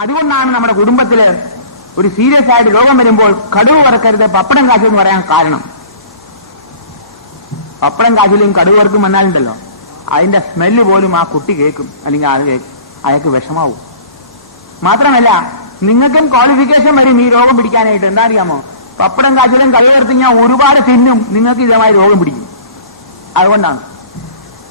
അതുകൊണ്ടാണ് നമ്മുടെ കുടുംബത്തിൽ ഒരു സീരിയസ് ആയിട്ട് രോഗം വരുമ്പോൾ കടുവ് വറക്കരുത് പപ്പടം കാച്ചു എന്ന് പറയാൻ കാരണം. പപ്പടം കാച്ചിലും കടുവ് വറക്കും വന്നാലുണ്ടല്ലോ അതിന്റെ സ്മെല്ല് പോലും ആ കുട്ടി കേൾക്കും അല്ലെങ്കിൽ ആൾ കേൾക്കും. അയാൾക്ക് വിഷമാവും. മാത്രമല്ല നിങ്ങൾക്കും ക്വാളിഫിക്കേഷൻ വരും ഈ രോഗം പിടിക്കാനായിട്ട്. എന്താ അറിയാമോ? പപ്പടം കാച്ചിലും കടുവ് വറുത്ത് ഞാൻ ഒരുപാട് തിന്നും നിങ്ങൾക്ക് ഇതേമായി രോഗം പിടിക്കും. അതുകൊണ്ടാണ്.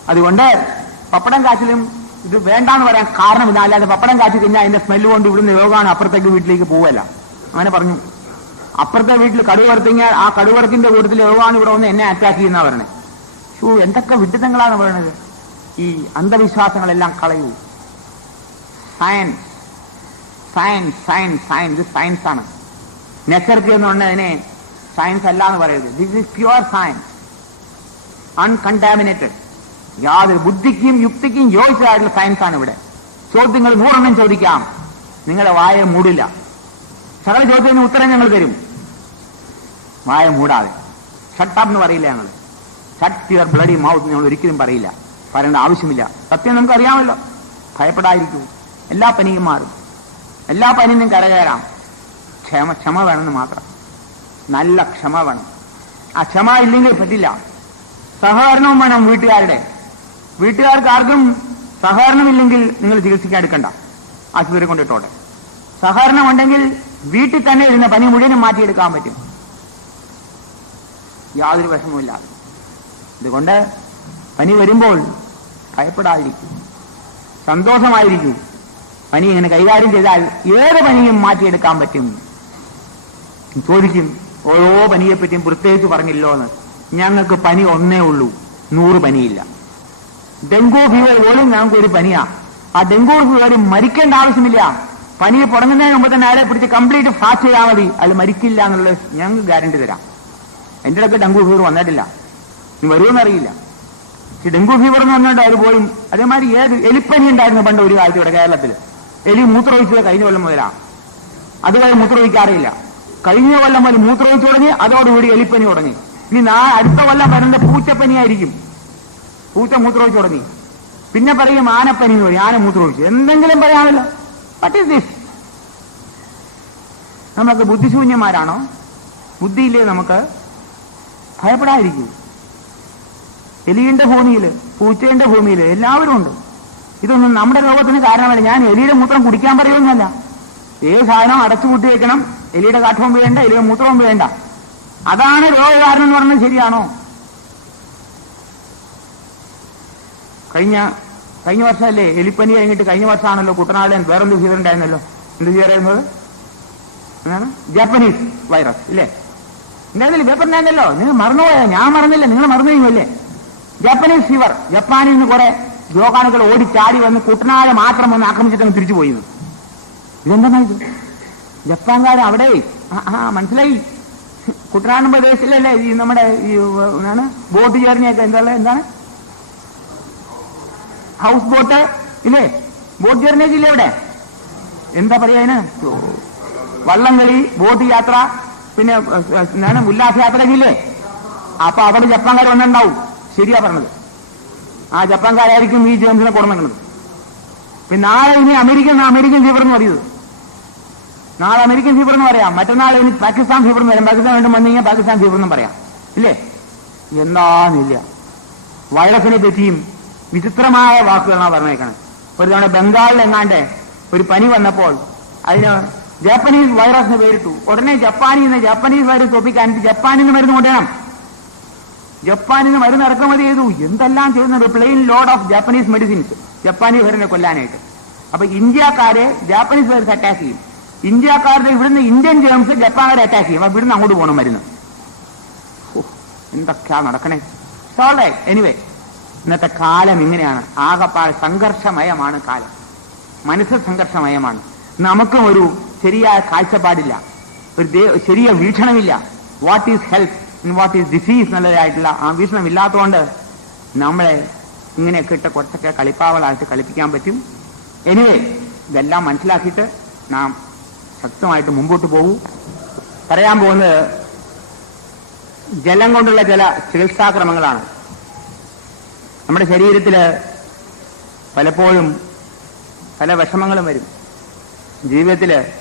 അതുകൊണ്ട് പപ്പടം കാച്ചിലും ഇത് വേണ്ടാന്ന് പറയാൻ കാരണമില്ല അല്ലാതെ പപ്പടം കാച്ചി കഴിഞ്ഞാൽ അതിന്റെ സ്മെല്ല് കൊണ്ട് ഇവിടുന്ന് യോഗമാണ് അപ്പുറത്തേക്ക് വീട്ടിലേക്ക് പോവല്ല. അങ്ങനെ പറഞ്ഞു. അപ്പുറത്തെ വീട്ടിൽ കടുവ വറുത്തിങ്ങാൽ ആ കടുവറത്തിന്റെ കൂട്ടത്തിൽ യോഗമാണ് ഇവിടെ വന്ന് എന്നെ അറ്റാക്ക് ചെയ്യുന്ന പറയണേ. ഷൂ എന്തൊക്കെ വിഡിത്തങ്ങളാണ് പറയണത്? ഈ അന്ധവിശ്വാസങ്ങളെല്ലാം കളയൂ. സയൻസ് സയൻസ് സയൻസ് സയൻസ് ഇത് സയൻസ് ആണ്. നെച്ചർത്തി എന്ന് പറഞ്ഞതിനെ സയൻസ് അല്ല എന്ന് പറയരുത്. This is pure science uncontaminated യാതൊരു ബുദ്ധിക്കും യുക്തിക്കും യോജിച്ചതായിട്ടുള്ള സയൻസാണ് ഇവിടെ ചോദ്യങ്ങൾ നൂറെണ്ണം ചോദിക്കാം. നിങ്ങളുടെ വായ മൂടില്ല. സകല ചോദ്യത്തിന് ഉത്തരം ഞങ്ങൾ തരും. വായ മൂടാതെ. ഷട്ടപ്പ് എന്ന് പറയില്ല ഞങ്ങൾ ഷട്ട് യുവർ ബ്ലഡി മൗത്ത് ഞങ്ങൾ ഒരിക്കലും പറയില്ല. പറയേണ്ട ആവശ്യമില്ല. സത്യം നമുക്ക് അറിയാമല്ലോ. ഭയപ്പെടാതിരിക്കൂ. എല്ലാ പനിയും മാറും. എല്ലാ പനിയും കരകയറാം ക്ഷമ ക്ഷമ വേണമെന്ന് മാത്രം. നല്ല ക്ഷമ വേണം. ആ ക്ഷമ ഇല്ലെങ്കിൽ പറ്റില്ല. സഹകരണവും വേണം വീട്ടുകാരുടെ. വീട്ടുകാർക്ക് ആർക്കും സഹകരണമില്ലെങ്കിൽ നിങ്ങൾ ചികിത്സിക്കാൻ എടുക്കണ്ട. ആശുപത്രി കൊണ്ടിട്ടോട്ടെ. സഹകരണം ഉണ്ടെങ്കിൽ വീട്ടിൽ തന്നെ ഇരുന്ന പനി മുഴുവനും മാറ്റിയെടുക്കാൻ പറ്റും. യാതൊരു വിഷമവുമില്ലാതെ ഇതുകൊണ്ട് പനി വരുമ്പോൾ ഭയപ്പെടാതിരിക്കും. സന്തോഷമായിരിക്കും. പനി ഇങ്ങനെ കൈകാര്യം ചെയ്താൽ ഏത് പനിയും മാറ്റിയെടുക്കാൻ പറ്റും. ചോദിക്കും ഓരോ പനിയെപ്പറ്റിയും പ്രത്യേകിച്ച് പറഞ്ഞില്ലോ എന്ന് ഞങ്ങൾക്ക് പനി ഒന്നേ ഉള്ളൂ. നൂറ് പനിയില്ല. ഡെങ്കു ഫീവർ പോലും ഞങ്ങൾക്ക് ഒരു പനിയാ. ആ ഡെങ്കു ഫീവർ മരിക്കേണ്ട ആവശ്യമില്ല. പനി തുടങ്ങുന്നതിന് മുമ്പ് തന്നെ അയാളെ പിടിച്ച് കംപ്ലീറ്റ് ഫാസ്റ്റ് ചെയ്താൽ മതി. അയാൾ മരിക്കില്ല എന്നുള്ളത് ഞങ്ങൾക്ക് ഗ്യാരണ്ടി തരാം. എന്റെ അടുത്ത് ഡെങ്കു ഫീവർ വന്നിട്ടില്ല. ഇനി വരുമെന്നറിയില്ല ഈ ഡെങ്കു ഫീവർ എന്ന് പറഞ്ഞുകൊണ്ട് അവർ പോയി. അതേമാതിരി ഏത് എലിപ്പനി ഉണ്ടായിരുന്നു പണ്ട് ഒരു കാലത്ത് ഇവിടെ കേരളത്തിൽ. എലി മൂത്രമൊഴിച്ചത് കഴിഞ്ഞ കൊല്ലം മുതലാ. അതുവരെ മൂത്രമൊഴിക്കാറില്ല. കഴിഞ്ഞ കൊല്ലം മുതൽ മൂത്രമൊഴിച്ചു തുടങ്ങി അതോടുകൂടി എലിപ്പനി തുടങ്ങി. ഇനി നാ അടുത്ത കൊല്ലം വരേണ്ട പൂച്ചപ്പനിയായിരിക്കും. പൂച്ച മൂത്രമൊഴിച്ചു തുടങ്ങി. പിന്നെ പറയും ആനപ്പനി എന്ന് പറയും. ആന മൂത്രമൊഴിച്ചു. എന്തെങ്കിലും പറയാമല്ലോ. വട്ട് ഇസ് ദിസ് നമുക്ക് ബുദ്ധിശൂന്യന്മാരാണോ? ബുദ്ധിയില്ലേ നമുക്ക്? ഭയപ്പെടാതിരിക്കൂ. എലിയുടെ ഭൂമിയിൽ പൂച്ചയുടെ ഭൂമിയിൽ എല്ലാവരും ഉണ്ട്. ഇതൊന്നും നമ്മുടെ രോഗത്തിന് കാരണമല്ല. ഞാൻ എലിയുടെ മൂത്രം കുടിക്കാൻ പറയുമെന്നല്ല. ഏത് സാധനം അടച്ചു കൂട്ടി വെക്കണം എലിയുടെ കാഠവും വേണ്ട എലിയുടെ മൂത്രവും വേണ്ട. അതാണ് രോഗകാരണം എന്ന് പറഞ്ഞത് ശരിയാണോ? കഴിഞ്ഞ കഴിഞ്ഞ വർഷമല്ലേ? എലിപ്പനി കഴിഞ്ഞിട്ട് കഴിഞ്ഞ വർഷമാണല്ലോ കുട്ടനാടൻ വേറെന്ത് ഫീവർ ഉണ്ടായിരുന്നല്ലോ? എന്ത് ഫീവർ ആയിരുന്നത്? എന്താണ്? ജാപ്പനീസ് വൈറസ് ഇല്ലേ? ഉണ്ടായിരുന്നില്ല പേപ്പർ ഉണ്ടായിരുന്നല്ലോ. നിങ്ങൾ മറന്നുപോയോ? ഞാൻ മറന്നില്ല. നിങ്ങൾ മറന്നു കഴിഞ്ഞല്ലേ ജാപ്പനീസ് ഫീവർ ജപ്പാനിൽ നിന്ന് കുറെ രോഗാണുക്കൾ ഓടിച്ചാടി വന്ന് കുട്ടനാട് മാത്രം വന്ന് ആക്രമിച്ചിട്ട് അങ്ങ് തിരിച്ചു പോയി ഇതെന്താണ് ഇത്? ജപ്പാൻകാർ അവിടെ ആ മനസ്സിലായി. കുട്ടനാടൻ പ്രദേശത്തിലല്ലേ ഈ നമ്മുടെ ഈ എന്താണ്? ബോട്ട് ചേർന്നൊക്കെ എന്താ എന്താണ്? ഹൗസ് ബോട്ട് ഇല്ലേ? ബോട്ട് ജേർണേജ് ഇല്ലേ ഇവിടെ എന്താ പറയാ അതിന്? വള്ളംകളി ബോട്ട് യാത്ര പിന്നെ ഞാൻ ഉല്ലാസ എന്താണ് ഉല്ലാസയാത്രയൊക്കെ ഇല്ലേ? അപ്പൊ അവിടെ ജപ്പാൻകാർ വന്നിട്ടുണ്ടാവും. ശരിയാ പറഞ്ഞത്. ആ ജപ്പാൻകാരായിരിക്കും ഈ ജെയിംസിനെ കൊടുക്കുന്നത് പിന്നെ നാളെ ഇനി അമേരിക്കൻ അമേരിക്കൻ ഫീവർ എന്ന് പറയുന്നത് നാളെ അമേരിക്കൻ ഫീവർ എന്ന് പറയാം. മറ്റന്നാൾ ഇനി പാകിസ്ഥാൻ ഫീവർ എന്ന് പറയാം. പാകിസ്ഥാൻ വേണ്ടി വന്നു കഴിഞ്ഞാൽ പാകിസ്ഥാൻ ഫീവർ എന്നും പറയാം. ഇല്ലേ? എന്താന്നില്ല വൈറസിനെ പറ്റിയും വിചിത്രമായ വാക്കുകളാണ് പറഞ്ഞേക്കണത്. ഒരു തവണ ബംഗാളിൽ എങ്ങാണ്ട് ഒരു പനി വന്നപ്പോൾ അതിന് ജാപ്പനീസ് വൈറസ് എന്ന് പേരിട്ടു. ഉടനെ ജപ്പാനിൽ നിന്ന് ജാപ്പനീസ് വൈറസ് തോപ്പിക്കാൻ ജപ്പാനിൽ നിന്ന് മരുന്ന് കൊണ്ടുവരണം. ജപ്പാനിൽ നിന്ന് മരുന്ന് ഇറക്കുമതി ചെയ്തു. എന്തെല്ലാം ചെയ്യുന്നുണ്ട്? Plane load of Japanese medicines Japanese വൈറസിനെ കൊല്ലാനായിട്ട്. അപ്പൊ ഇന്ത്യക്കാരെ ജാപ്പനീസ് വൈറസ് അറ്റാക്ക് ചെയ്യും. ഇന്ത്യക്കാരുടെ ഇവിടുന്ന് ഇന്ത്യൻ ജേംസ് ജപ്പാൻകാരെ അറ്റാക്ക് ചെയ്യും. അപ്പൊ ഇവിടുന്ന് അങ്ങോട്ട് പോകണം മരുന്ന്. എന്തൊക്കെയാ നടക്കണേ? സോളേ എനിവേ ഇന്നത്തെ കാലം ഇങ്ങനെയാണ്. ആകപ്പാട് സംഘർഷമയമാണ് കാലം. മനസ്സ് സംഘർഷമയമാണ്. നമുക്കും ഒരു ശരിയായ കാഴ്ചപ്പാടില്ല. ഒരു ശരിയ വീക്ഷണമില്ല. What is health what is disease എന്നുള്ളതായിട്ടുള്ള ആ വീക്ഷണം ഇല്ലാത്തതുകൊണ്ട് നമ്മളെ ഇങ്ങനെയൊക്കെ ഇട്ട് കുറച്ചൊക്കെ കളിപ്പാവളായിട്ട് കളിപ്പിക്കാൻ പറ്റും. എനിവേ ഇതെല്ലാം മനസ്സിലാക്കിയിട്ട് നാം ശക്തമായിട്ട് മുമ്പോട്ട് പോകൂ. പറയാൻ പോകുന്നത് ജലം കൊണ്ടുള്ള ചില ചികിത്സാക്രമങ്ങളാണ് നമ്മുടെ ശരീരത്തിൽ പലപ്പോഴും പല വിഷമങ്ങളും വരും. ജീവിതത്തിൽ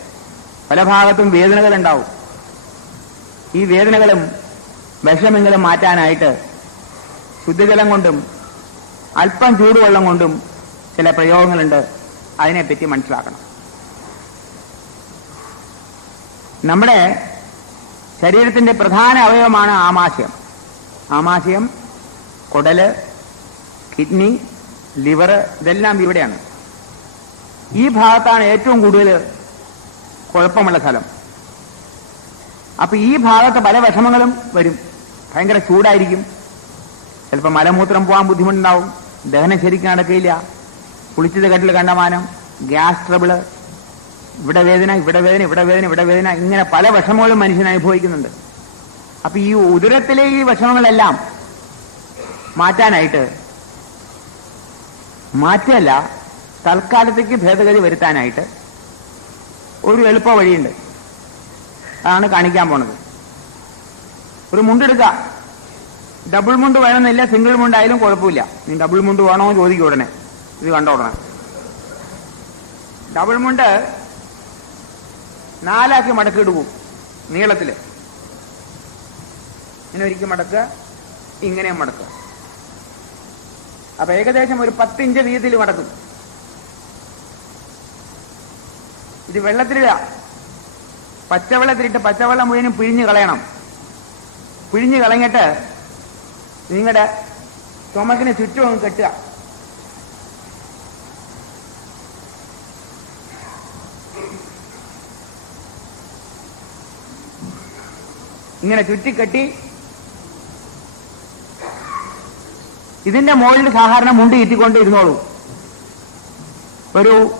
പല ഭാഗത്തും വേദനകൾ ഉണ്ടാവും ഈ വേദനകളും വിഷമങ്ങളും മാറ്റാനായിട്ട് ശുദ്ധജലം കൊണ്ടും അല്പം ചൂടുവെള്ളം കൊണ്ടും ചില പ്രയോഗങ്ങളുണ്ട്. അതിനെപ്പറ്റി മനസ്സിലാക്കണം. നമ്മുടെ ശരീരത്തിന്റെ പ്രധാന അവയവമാണ് ആമാശയം. ആമാശയം കുടൽ കിഡ്നി ലിവർ ഇതെല്ലാം ഇവിടെയാണ്. ഈ ഭാഗത്താണ് ഏറ്റവും കൂടുതൽ കുഴപ്പമുള്ള സ്ഥലം. അപ്പൊ ഈ ഭാഗത്ത് പല വിഷമങ്ങളും വരും. ഭയങ്കര ചൂടായിരിക്കും. ചിലപ്പോൾ മലമൂത്രം പോകാൻ ബുദ്ധിമുട്ടുണ്ടാവും. ദഹനം ശരിക്കും നടക്കില്ല. കുളിച്ചത് കെട്ടിൽ കണ്ടമാനം. ഗ്യാസ് ട്രബിൾ ഇവിടെ വേദന ഇവിടെ വേദന ഇവിടെ വേദന ഇവിടെ വേദന. ഇങ്ങനെ പല വിഷമങ്ങളും മനുഷ്യൻ അനുഭവിക്കുന്നുണ്ട്. അപ്പൊ ഈ ഉദരത്തിലെ ഈ വിഷമങ്ങളെല്ലാം മാറ്റാനായിട്ട് മാറ്റല്ല. തൽക്കാലത്തേക്ക് ഭേദഗതി വരുത്താനായിട്ട് ഒരു എളുപ്പ വഴിയുണ്ട്. അതാണ് കാണിക്കാൻ പോണത്. ഒരു മുണ്ടെടുക്കുക ഡബിൾ മുണ്ട് വേണമെന്നില്ല സിംഗിൾ മുണ്ടായാലും കുഴപ്പമില്ല. നീ ഡബിൾ മുണ്ട് വേണോ ചോദിക്കും ഉടനെ. ഇത് കണ്ട ഉടനെ. ഡബിൾ മുണ്ട് നാലാക്കി മടക്കിയിട്ട് പോകും നീളത്തിൽ. ഇങ്ങനെ ഒരിക്കൽ മടക്കുക ഇങ്ങനെ മടക്കുക. അപ്പൊ ഏകദേശം ഒരു പത്തിഞ്ച് വീതിയിൽ മടക്കും ഇത് വെള്ളത്തിലിടുക. പച്ചവെള്ളത്തിലിട്ട് പച്ചവെള്ളം മുഴുവനും പിഴിഞ്ഞ് കളയണം. പിഴിഞ്ഞ് കളഞ്ഞിട്ട് നിങ്ങളുടെ ചുമക്കിന് ചുറ്റും കെട്ടുക. ഇങ്ങനെ ചുറ്റിക്കെട്ടി ഇതിന്റെ മുകളിൽ സാധാരണ മുണ്ട് ചുറ്റിക്കൊണ്ട് ഇരുന്നോളൂ ഒരു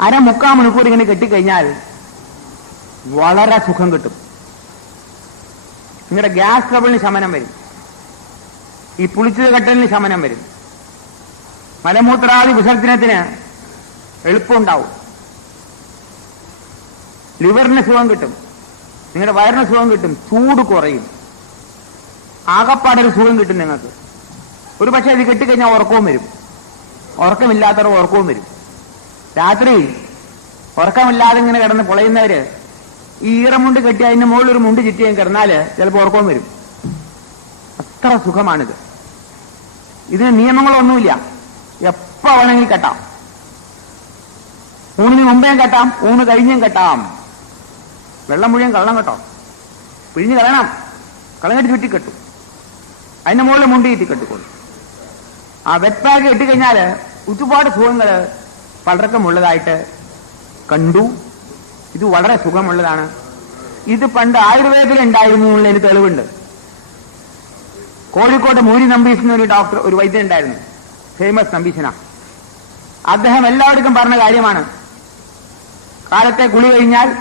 അര മുക്കാൽ മണിക്കൂർ ഇങ്ങനെ കെട്ടിക്കഴിഞ്ഞാൽ വളരെ സുഖം കിട്ടും. നിങ്ങളുടെ ഗ്യാസ് ട്രബിളിന് ശമനം വരും. ഈ പുളിച്ചത് കെട്ടലിന് ശമനം വരും. മലമൂത്രാദി വിസർജനത്തിന് എളുപ്പമുണ്ടാവും. ലിവറിന് സുഖം കിട്ടും. നിങ്ങളുടെ വയറിന് സുഖം കിട്ടും. ചൂട് കുറയും. ആകപ്പാടൊരു സുഖം കിട്ടും നിങ്ങൾക്ക്. ഒരു പക്ഷേ ഇത് കെട്ടിക്കഴിഞ്ഞാൽ ഉറക്കവും വരും. ഉറക്കമില്ലാത്തവർ ഉറക്കവും വരും. രാത്രി ഉറക്കമില്ലാതെ ഇങ്ങനെ കിടന്ന് പൊളയുന്നവര് ഈ ഈറമുണ്ട് കെട്ടി അതിന്റെ മുകളിൽ ഒരു മുണ്ട് ചുറ്റിയും കിടന്നാൽ ചിലപ്പോൾ ഉറക്കവും വരും. അത്ര സുഖമാണിത്. ഇതിന് നിയമങ്ങളൊന്നുമില്ല. എപ്പോ വേണമെങ്കിൽ കെട്ടാം. ഊണിന് മുമ്പേയും കെട്ടാം ഊണ് കഴിഞ്ഞും കെട്ടാം. വെള്ളം മുഴുവൻ കള്ളം കെട്ടോ. പിഴിഞ്ഞ് കളയണം. കളഞ്ഞിട്ട് ചുറ്റി കെട്ടും അതിന്റെ മുകളിൽ മുണ്ടി ചുറ്റി കെട്ടിക്കൊള്ളു ആ വെറ്റ് പാക്ക് കെട്ടിക്കഴിഞ്ഞാൽ ഒരുപാട് സുഖങ്ങൾ പലർക്കും ഉള്ളതായിട്ട് കണ്ടു. ഇത് വളരെ സുഖമുള്ളതാണ്. ഇത് പണ്ട് ആയുർവേദത്തിൽ ഉണ്ടായിരുന്നു എന്നുള്ളതിന് തെളിവുണ്ട്. കോഴിക്കോട് മൂരി നമ്പീസ് എന്നൊരു ഡോക്ടർ ഒരു വൈദ്യൻ ഉണ്ടായിരുന്നു. ഫേമസ് നമ്പീശന. അദ്ദേഹം എല്ലാവർക്കും പറഞ്ഞ കാര്യമാണ്. കാലത്തെ കുളി കഴിഞ്ഞാൽ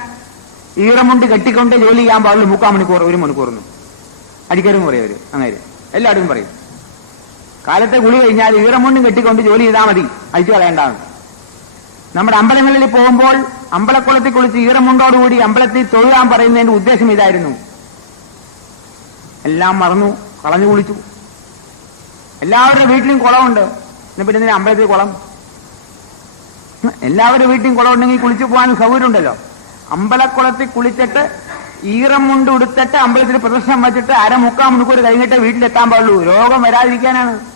ഈറമുണ്ട് കെട്ടിക്കൊണ്ട് ജോലി ചെയ്യാൻ പാടുള്ളൂ മുക്കാൽ മണിക്കൂർ ഒരു മണിക്കൂറൊന്നും അടിക്കരും പറയും അവർ. അങ്ങനെ എല്ലാവരും പറയും. കാലത്തെ കുളി കഴിഞ്ഞാൽ ഈറം മുണ്ടും കെട്ടിക്കൊണ്ട് ജോലി ചെയ്താൽ മതി. അഴിച്ചു കളയേണ്ടതാണ്. നമ്മുടെ അമ്പലങ്ങളിൽ പോകുമ്പോൾ അമ്പലക്കുളത്തിൽ കുളിച്ച് ഈറമുണ്ടോടുകൂടി അമ്പലത്തിൽ തൊഴുകാൻ പറയുന്നതിന്റെ ഉദ്ദേശം ഇതായിരുന്നു. എല്ലാം മറന്നു കളഞ്ഞു കുളിച്ചു. എല്ലാവരുടെ വീട്ടിലും കുളമുണ്ട്. പിന്നെ അമ്പലത്തിൽ കുളം? എല്ലാവരുടെ വീട്ടിലും കുളം ഉണ്ടെങ്കിൽ കുളിച്ചു പോകാൻ സൗകര്യമുണ്ടല്ലോ. അമ്പലക്കുളത്തിൽ കുളിച്ചിട്ട് ഈറം മുണ്ട് ഉടുത്തിട്ട് അമ്പലത്തിൽ പ്രദർശനം വച്ചിട്ട് അര മുക്കാൽ മണിക്കൂർ കഴിഞ്ഞിട്ട് വീട്ടിലെത്താൻ പാടുള്ളൂ. രോഗം വരാതിരിക്കാനാണ്.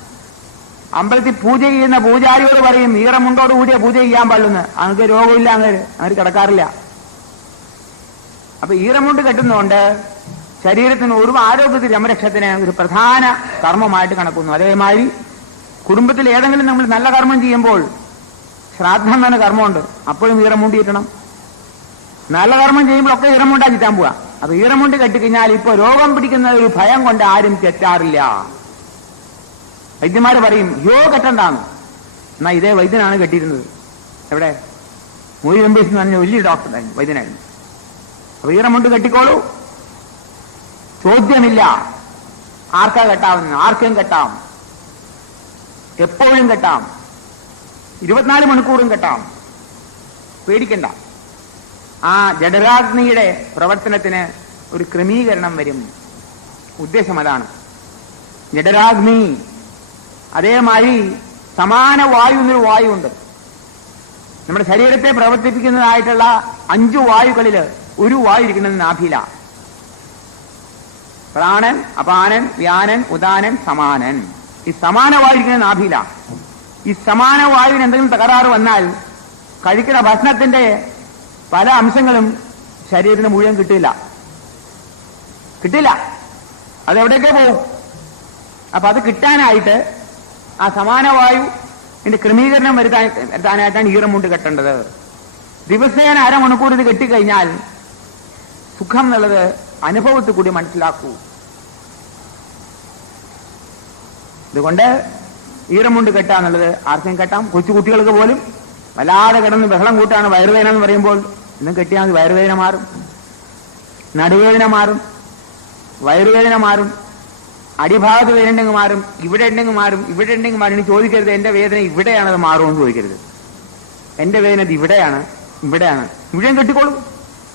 അമ്പലത്തിൽ പൂജ ചെയ്യുന്ന പൂജാരിയോട് പറയും ഈറമുണ്ടോട് കൂടിയ പൂജ ചെയ്യാൻ പാടുന്ന് അങ്ങക്ക് രോഗമില്ല അങ്ങനെ അങ്ങനെ കിടക്കാറില്ല. അപ്പൊ ഈറമുണ്ട് കെട്ടുന്നതുകൊണ്ട് ശരീരത്തിന് ഒരു ആരോഗ്യത്തിൽ സംരക്ഷത്തിന് ഒരു പ്രധാന കർമ്മമായിട്ട് കണക്കുന്നു. അതേമാതിരി കുടുംബത്തിൽ ഏതെങ്കിലും നമ്മൾ നല്ല കർമ്മം ചെയ്യുമ്പോൾ ശ്രാദ്ധം തന്നെ കർമ്മമുണ്ട്. അപ്പോഴും ഈറമുണ്ടി കിട്ടണം നല്ല കർമ്മം ചെയ്യുമ്പോഴൊക്കെ ഒക്കെ ചിറ്റാൻ പോവാ. അപ്പൊ ഈറമുണ്ട് കെട്ടിക്കഴിഞ്ഞാൽ ഇപ്പൊ രോഗം പിടിക്കുന്ന ഒരു ഭയം കൊണ്ട് ആരും തെറ്റാറില്ല വൈദ്യന്മാര് പറയും യോ കെട്ടണ്ടാന്ന്. എന്നാ ഇതേ വൈദ്യനാണ് കെട്ടിയിരുന്നത്. എവിടെ? മൂരി നമ്പീസ് എന്ന് പറഞ്ഞ വലിയ ഡോക്ടറായിരുന്നു വൈദ്യനായിരുന്നു. അപ്പൊ ഈറമുണ്ട് കെട്ടിക്കോളൂ. ചോദ്യമില്ല. ആർക്കാ കെട്ടാവുന്ന ആർക്കും കെട്ടാം. എപ്പോഴും കെട്ടാം. ഇരുപത്തിനാല് മണിക്കൂറും കെട്ടാം. പേടിക്കണ്ട. ആ ജഡരാഗ്നിയുടെ പ്രവർത്തനത്തിന് ഒരു ക്രമീകരണം വരും. ഉദ്ദേശം അതാണ്. ജഡരാഗ്നി അതേമാതിരി സമാന വായു എന്നൊരു വായുണ്ട്. നമ്മുടെ ശരീരത്തെ പ്രവർത്തിപ്പിക്കുന്നതായിട്ടുള്ള അഞ്ചു വായുക്കളിൽ ഒരു വായു ഇരിക്കുന്നത് നാഭില. പ്രാണൻ അപാനൻ വ്യാനൻ ഉദാനൻ സമാനൻ. ഈ സമാന വായു ഇരിക്കുന്നത് നാഭില. ഈ സമാന വായുവിന് എന്തെങ്കിലും തകരാറ് വന്നാൽ കഴിക്കുന്ന ഭക്ഷണത്തിന്റെ പല അംശങ്ങളും ശരീരത്തിന് മുഴുവൻ കിട്ടില്ല. കിട്ടില്ല. അതെവിടെയൊക്കെ പോകും? അപ്പൊ അത് കിട്ടാനായിട്ട് ആ സമാന വായു ഇതിന്റെ ക്രമീകരണം വരുത്താൻ വരുത്താനായിട്ടാണ് ഈറമുണ്ട് കെട്ടേണ്ടത്. ദിവസേന അരമണിക്കൂർ ഇത് കെട്ടിക്കഴിഞ്ഞാൽ സുഖം എന്നുള്ളത് അനുഭവത്തിൽ കൂടി മനസ്സിലാക്കൂ. ഇതുകൊണ്ട് ഈറമുണ്ട് കെട്ടുക എന്നുള്ളത് ആർക്കും കെട്ടാം. കൊച്ചു കുട്ടികൾക്ക് പോലും വല്ലാതെ കിടന്ന് ബഹളം കൂട്ടാണ് വയറുവേദന എന്ന് പറയുമ്പോൾ ഇന്നും കെട്ടിയാൽ വയറുവേദന മാറും നടുവേദന മാറും വയറുവേദന മാറും. അടിഭാഗത്ത് വേദന മാറും ഇവിടെ ഉണ്ടെങ്കിൽ മാറും ഇവിടെ ഉണ്ടെങ്കിൽ മാറും. ഇനി ചോദിക്കരുത് എന്റെ വേദന ഇവിടെയാണ് അത് മാറുമെന്ന് ചോദിക്കരുത്. എന്റെ വേദന ഇത് ഇവിടെയാണ് ഇവിടെയാണ്. ഇവിടെയും കെട്ടിക്കോളൂ.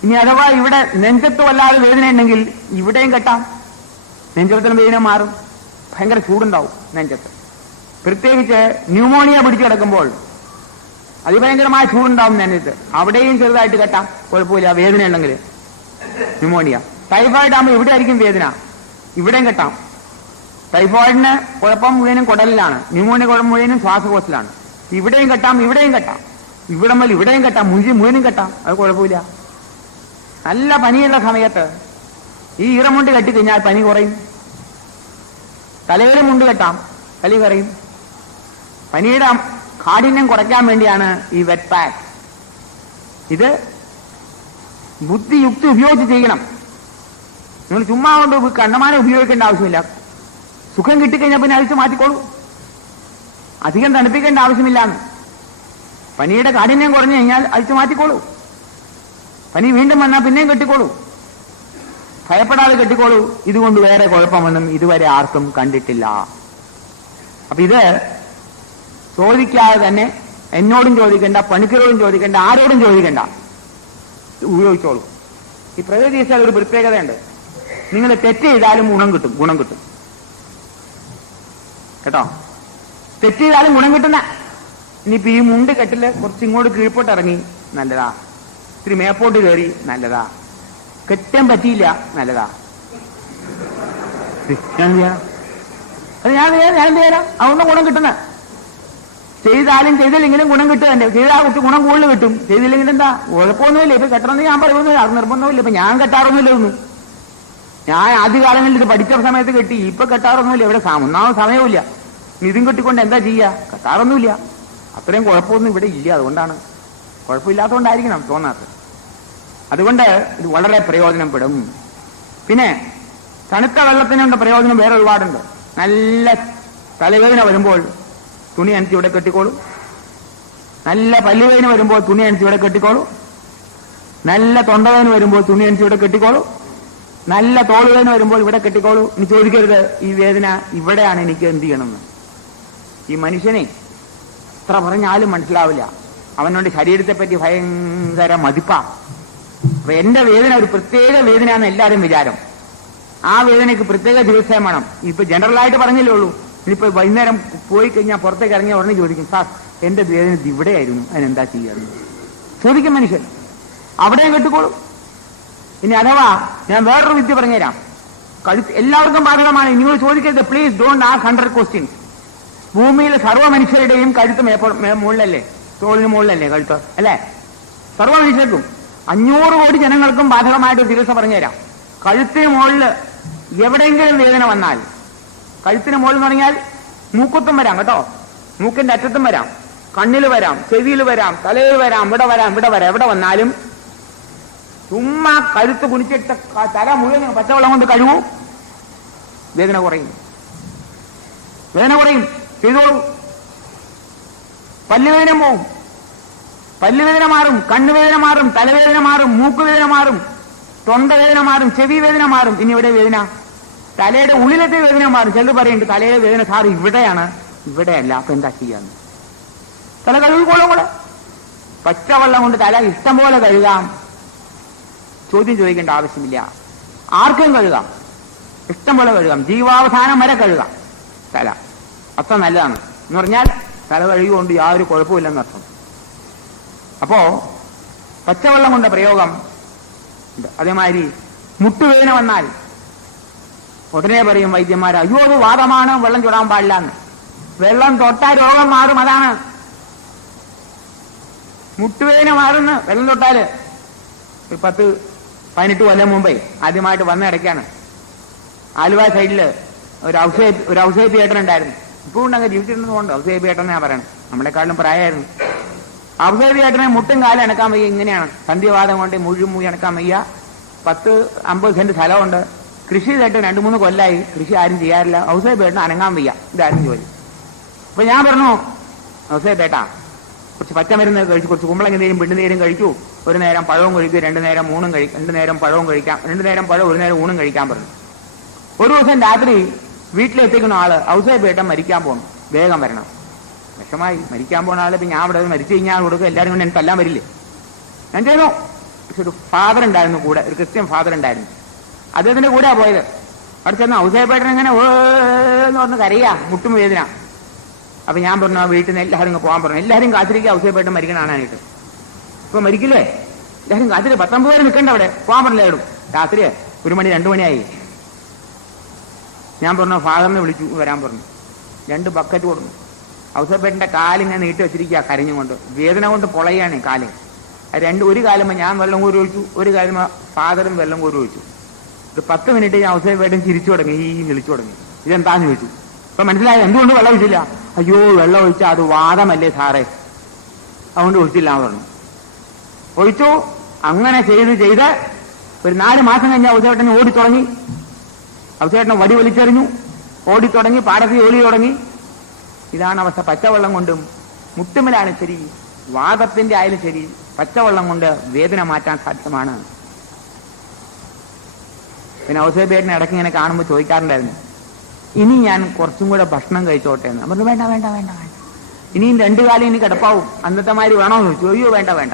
ഇനി അഥവാ ഇവിടെ നെഞ്ചത്ത് വല്ലാതെ വേദന ഉണ്ടെങ്കിൽ ഇവിടെയും കെട്ടാം. നെഞ്ചത്തിന് വേദന മാറും. ഭയങ്കര ചൂടുണ്ടാവും നെഞ്ചത്ത്. പ്രത്യേകിച്ച് ന്യൂമോണിയ പിടിച്ചു കിടക്കുമ്പോൾ അതിഭയങ്കരമായ ചൂടുണ്ടാവും നെഞ്ചത്ത്. അവിടെയും ചെറുതായിട്ട് കെട്ടാം. കുഴപ്പമില്ല വേദന ഉണ്ടെങ്കിൽ. ന്യൂമോണിയ. ടൈഫോയിഡ് ആകുമ്പോൾ ഇവിടെ ആയിരിക്കും വേദന. ഇവിടെയും കെട്ടാം. ടൈഫോയിഡിന് കുഴപ്പം മുഴുവനും കുടലിലാണ്. ന്യൂമോണിയ കുഴപ്പം മുഴുവനും ശ്വാസകോശത്തിലാണ്. ഇവിടെയും കെട്ടാം ഇവിടെയും കെട്ടാം. ഇവിടെ മുതൽ ഇവിടെയും കെട്ടാം മുഴുവൻ മുഴുവനും കെട്ടാം. അത് കുഴപ്പമില്ല. നല്ല പനിയുള്ള സമയത്ത് ഈ ഈറമുണ്ട് കെട്ടിക്കഴിഞ്ഞാൽ പനി കുറയും. തലയിലും മുണ്ട് കെട്ടാം കലി കുറയും. പനിയുടെ കാഠിന്യം കുറയ്ക്കാൻ വേണ്ടിയാണ് ഈ വെറ്റ് പാക്ക് ഇത് ബുദ്ധിയുക്തി ഉപയോഗിച്ച് ചെയ്യണം. നിങ്ങൾ ചുമ്മാ കൊണ്ട് കണ്ണമാനം ഉപയോഗിക്കേണ്ട ആവശ്യമില്ല. സുഖം കിട്ടിക്കഴിഞ്ഞാൽ പിന്നെ അഴിച്ചു മാറ്റിക്കോളൂ. അധികം തണുപ്പിക്കേണ്ട ആവശ്യമില്ലാന്ന്. പനിയുടെ കാഠിന്യം കുറഞ്ഞു കഴിഞ്ഞാൽ അഴിച്ചു മാറ്റിക്കോളൂ. പനി വീണ്ടും വന്നാൽ പിന്നെയും കെട്ടിക്കോളൂ. ഭയപ്പെടാതെ കെട്ടിക്കോളൂ. ഇതുകൊണ്ട് വേറെ കുഴപ്പമൊന്നും ഇതുവരെ ആർക്കും കണ്ടിട്ടില്ല. അപ്പൊ ഇത് ചോദിക്കാതെ തന്നെ എന്നോടും ചോദിക്കേണ്ട പണിക്കരോടും ചോദിക്കേണ്ട ആരോടും ചോദിക്കേണ്ട. ഉപയോഗിച്ചോളൂ. ഈ പ്രകൃതി ഒരു പ്രത്യേകതയുണ്ട്. നിങ്ങൾ തെറ്റ് ചെയ്താലും ഗുണം കിട്ടും ഗുണം കിട്ടും. കേട്ടോ? തെറ്റ് ചെയ്താലും ഗുണം കിട്ടുന്ന. ഇനിയിപ്പോ ഈ മുണ്ട് കെട്ടിൽ കുറച്ച് ഇങ്ങോട്ട് കീഴ്പോട്ട് ഇറങ്ങി നല്ലതാ. ഇത്തിരി മേപ്പോട്ട് കയറി നല്ലതാ. കെട്ടാൻ പറ്റിയില്ല നല്ലതാ. അത് ഞാൻ? ഞാൻ എന്ത് ചെയ്യാം അതൊന്നും ഗുണം കിട്ടുന്ന. ചെയ്താലും ചെയ്തില്ലെങ്കിലും ഗുണം കിട്ടുക എന്റെ ചെയ്താൽ കുറച്ച് ഗുണം കൂടുതൽ കിട്ടും. ചെയ്തില്ലെങ്കിൽ എന്താ? കുഴപ്പമൊന്നുമില്ല. ഇപ്പൊ കെട്ടണമെന്ന് ഞാൻ പറയുന്നില്ല അത് നിർബന്ധമില്ല ഇപ്പൊ ഞാൻ കെട്ടാറൊന്നുമില്ല ഒന്നും ഞാൻ ആദ്യകാലങ്ങളിൽ ഇത് പഠിച്ച സമയത്ത് കെട്ടി ഇപ്പൊ കെട്ടാറൊന്നുമില്ല ഇവിടെ ഒന്നാമത് സമയമില്ല ഇതും കെട്ടിക്കൊണ്ട് എന്താ ചെയ്യാ? കെട്ടാറൊന്നുമില്ല. അത്രയും കുഴപ്പമൊന്നും ഇവിടെ ഇല്ല അതുകൊണ്ടാണ്. കുഴപ്പമില്ലാത്തതുകൊണ്ടായിരിക്കണം തോന്നാത്തത്. അതുകൊണ്ട് ഇത് വളരെ പ്രയോജനപ്പെടും. പിന്നെ തണുത്ത വെള്ളത്തിനുണ്ട് പ്രയോജനം വേറെ ഒരുപാടുണ്ട്. നല്ല തലവേദന വരുമ്പോൾ തുണി അനച്ച് ഇവിടെ കെട്ടിക്കോളൂ. നല്ല പല്ലുവേദന വരുമ്പോൾ തുണി അനച്ച് ഇവിടെ കെട്ടിക്കോളൂ. നല്ല തൊണ്ടവേദന വരുമ്പോൾ തുണി അനച്ച് ഇവിടെ കെട്ടിക്കോളൂ. നല്ല തോളുവേദന വരുമ്പോൾ ഇവിടെ കെട്ടിക്കോളൂ. ഇനി ചോദിക്കരുത്. ഈ വേദന ഇവിടെയാണ് എനിക്ക് എന്ത് ചെയ്യണമെന്ന്. ഈ മനുഷ്യനെ എത്ര പറഞ്ഞാലും മനസ്സിലാവില്ല. അവനോട് ശരീരത്തെ പറ്റി ഭയങ്കര മതിപ്പാ. അപ്പൊ എന്റെ വേദന ഒരു പ്രത്യേക വേദനയാണ് എല്ലാവരും വിചാരം. ആ വേദനയ്ക്ക് പ്രത്യേക ചികിത്സ വേണം. ഇപ്പൊ ജനറലായിട്ട് പറഞ്ഞല്ലേ ഉള്ളൂ. ഇനിയിപ്പോ വൈകുന്നേരം പോയി കഴിഞ്ഞാൽ പുറത്തേക്ക് ഇറങ്ങിയ ഉടനെ ചോദിക്കും സാർ എന്റെ വേദന ഇവിടെയായിരുന്നു. അതിനെന്താ ചെയ്യാറുണ്ട് ചോദിക്കും മനുഷ്യൻ. അവിടെയും കെട്ടിക്കോളും. ഇനി അഥവാ ഞാൻ വേറൊരു വിദ്യ പറഞ്ഞുതരാം. കഴുത്ത് എല്ലാവർക്കും ബാധകമാണ്. നിങ്ങൾ ചോദിക്കരുത്. Please don't ask hundred questions ഭൂമിയിലെ സർവ മനുഷ്യരുടെയും കഴുത്ത് മുകളിലല്ലേ? തോളിന് മുകളിലല്ലേ കഴുത്ത്? അല്ലേ? സർവ മനുഷ്യർക്കും. അഞ്ഞൂറ് കോടി ജനങ്ങൾക്കും ബാധകമായിട്ട് ഒരു ചികിത്സ പറഞ്ഞുതരാം. കഴുത്തിന് മുകളിൽ എവിടെയെങ്കിലും വേദന വന്നാൽ കഴുത്തിന് മുകളിൽ എന്ന് പറഞ്ഞാൽ മൂക്കുത്തും വരാം കേട്ടോ? മൂക്കിന്റെ അറ്റത്തും വരാം. കണ്ണിൽ വരാം. ചെവിയിൽ വരാം. തലയിൽ വരാം. ഇവിടെ വരാം. ഇവിടെ വരാം. എവിടെ വന്നാലും ചുമ്മാ കഴുത്ത് കുനിച്ചിട്ട് തല മുഴുവൻ പച്ചവെള്ളം കൊണ്ട് കഴുകൂ. വേദന കുറയും. വേദന കുറയും. ചെയ്തോളൂ. പല്ലുവേദന പോവും. പല്ലുവേദന മാറും കണ്ണുവേദന മാറും തലവേദന മാറും മൂക്കുവേദന മാറും തൊണ്ടവേദന മാറും ചെവി വേദന മാറും. ഇനി ഇവിടെ വേദന. തലയുടെ ഉള്ളിലത്തെ വേദന മാറും. ചിലർ പറയുന്നുണ്ട് തലയുടെ വേദന സാർ ഇവിടെയാണ്. ഇവിടെയല്ല. അപ്പൊ എന്താ ചെയ്യാന്ന് തല കഴുകിക്കോളൂ കൂടെ. പച്ചവെള്ളം കൊണ്ട് തല ഇഷ്ടം പോലെ കഴുകാം. ചോദ്യം ചോദിക്കേണ്ട ആവശ്യമില്ല. ആർക്കും കഴുകാം. ഇഷ്ടംപോലെ കഴുകാം. ജീവാവസാനം വരെ കഴുകാം. തല. അത്ര നല്ലതാണ്. എന്ന് പറഞ്ഞാൽ തല കഴുകിക്കൊണ്ട് യാതൊരു കുഴപ്പമില്ലെന്നർത്ഥം അപ്പോ പച്ചവെള്ളം കൊണ്ട പ്രയോഗം അതേമാതിരി മുട്ടുവേദന വന്നാൽ ഉടനെ പറയും വൈദ്യന്മാർ അയ്യോ അത് വാദമാണ്. വെള്ളം ചൂടാൻ പാടില്ല എന്ന്. വെള്ളം തൊട്ടാൽ രോഗം മാറും. അതാണ്. മുട്ടുവേദന മാറുന്ന വെള്ളം തൊട്ടാൽ പത്ത് പതിനെട്ട് കൊല്ലം മുമ്പേ ആദ്യമായിട്ട് വന്ന ഇടയ്ക്കാണ് ആലുവ സൈഡിൽ ഒരു ഔഷധ ഒരു ഔഷധ തിയേറ്റർ ഉണ്ടായിരുന്നു. ഇപ്പോൾ ഉണ്ടങ്ങ് ജീവിച്ചിരുന്നതുകൊണ്ട് ഔഷധ തിയേറ്റർ എന്നാ പറയണം. നമ്മളെക്കാളും പ്രായമായിരുന്നു. ഔഷധ തിയേറ്ററിനെ മുട്ടും കാലം എണക്കാൻ വയ്യ ഇങ്ങനെയാണ്. സന്ധ്യവാദം കൊണ്ട് മുഴുവൻ മൂഴി എണക്കാൻ വയ്യ. പത്ത് അമ്പത് സെന്റ് സ്ഥലമുണ്ട്. കൃഷി ചെയ്തിട്ട് രണ്ടു മൂന്ന് കൊല്ലായി. കൃഷി ആരും ചെയ്യാറില്ല. ഔഷധ പേട്ടിന് അനങ്ങാൻ വയ്യ. ഇതാരും ജോലി. അപ്പൊ ഞാൻ പറഞ്ഞു ഔഷധ പേട്ടാ കുറച്ച് പച്ചമരുന്ന് കഴിച്ചു കുറച്ച് കുമ്പളങ്ങ നീരും പിണ്ണു നീരും കഴിക്കൂ. ഒരു നേരം പഴവും കഴിക്കൂ രണ്ടു നേരം ഊണും കഴിക്കും രണ്ടു നേരം പഴവും കഴിക്കാം. രണ്ടു നേരം പഴം ഒരു നേരം ഊണും കഴിക്കാൻ പറഞ്ഞു. ഒരു ദിവസം രാത്രി വീട്ടിലെത്തിക്കുന്ന ആൾ ഔസേപ്പേട്ടൻ മരിക്കാൻ പോകണം വേഗം വരണം. വിഷമായി. മരിക്കാൻ പോകുന്ന ആൾ ഞാൻ അവിടെ മരിച്ചു കഴിഞ്ഞാൽ കൊടുക്കും. എല്ലാവരും കൊണ്ട് എനിക്ക് എല്ലാം വരില്ലേ? ഞാൻ ചെയ്തു പക്ഷെ ഒരു ഫാദർ ഉണ്ടായിരുന്നു കൂടെ ഒരു ക്രിസ്ത്യൻ ഫാദർ ഉണ്ടായിരുന്നു. അദ്ദേഹത്തിന്റെ കൂടെ പോയത്. അവിടെ ചെന്ന് ഇങ്ങനെ "ഓ" എന്ന് പറഞ്ഞ് കരയാ മുട്ടും വേദന. അപ്പൊ ഞാൻ പറഞ്ഞു ആ വീട്ടിൽ നിന്ന് എല്ലാവരും പോകാൻ പറഞ്ഞു. എല്ലാവരും കാത്തിരിക്കുക അവസരപ്പെട്ട് മരിക്കണാനായിട്ട് ഇപ്പൊ മരിക്കില്ലേ? എല്ലാവരും കാത്തിരി പത്തൊമ്പത് പേര് നിൽക്കണ്ട അവിടെ. പോകാൻ പറഞ്ഞില്ലായിരുന്നു രാത്രി ഒരു മണി രണ്ടു മണിയായി. ഞാൻ പറഞ്ഞു ഫാദറിനെ വിളിച്ചു വരാൻ പറഞ്ഞു. രണ്ട് ബക്കറ്റ് കൊടുന്നു അവസരപ്പെട്ടിന്റെ കാലിങ്ങനെ നീട്ടി വെച്ചിരിക്കുക കരഞ്ഞും കൊണ്ട്. വേദന കൊണ്ട് പൊളയാണ് കാൽ. രണ്ട് ഒരു കാലം ഞാൻ വെള്ളം കോരി ഒഴിച്ചു ഒരു കാലം ഫാദറും വെള്ളം കോരി ഒഴിച്ചു. ഒരു പത്ത് മിനിറ്റ് ഞാൻ ഔസപ്പേട്ടൻ ചിരിച്ചു തുടങ്ങി ഈ വിളിച്ചു തുടങ്ങി. ഇതെന്താന്ന് ചോദിച്ചു? ഇപ്പൊ മനസ്സിലായത് എന്തുകൊണ്ട് വെള്ളം ഒഴിച്ചില്ല? അയ്യോ വെള്ളം ഒഴിച്ചാൽ അത് വാദമല്ലേ സാറേ? അതുകൊണ്ട് ഒഴിച്ചില്ല എന്ന് പറഞ്ഞു. ഒഴിച്ചു. അങ്ങനെ ചെയ്ത് ചെയ്ത് ഒരു നാല് മാസം കഴിഞ്ഞാൽ ഔസേട്ടൻ ഓടിത്തുടങ്ങി തുടങ്ങി. ഔസേട്ടനെ വടി വലിച്ചെറിഞ്ഞു. ഓടിത്തുടങ്ങി പാടത്തിൽ ഓടി തുടങ്ങി. ഇതാണ് അവസ്ഥ. പച്ചവെള്ളം കൊണ്ടും മുട്ടുമലാണ് ശരി വാദത്തിന്റെ ആയാലും ശരി പച്ചവെള്ളം കൊണ്ട് വേദന മാറ്റാൻ സാധ്യമാണ്. പിന്നെ ഔസേബേട്ടിനെ ഇടയ്ക്ക് ഇങ്ങനെ കാണുമ്പോൾ ചോദിക്കാറുണ്ടായിരുന്നു. ഇനി ഞാൻ കുറച്ചും കൂടെ ഭക്ഷണം കഴിച്ചോട്ടെ എന്ന്. പറഞ്ഞു വേണ്ട വേണ്ട വേണ്ട വേണ്ട. ഇനിയും രണ്ടു കാലം ഇനി കിടപ്പാവും. അന്നത്തെ മാതിരി വേണോ എന്ന് ചോദിച്ചു. അയ്യോ വേണ്ട വേണ്ട.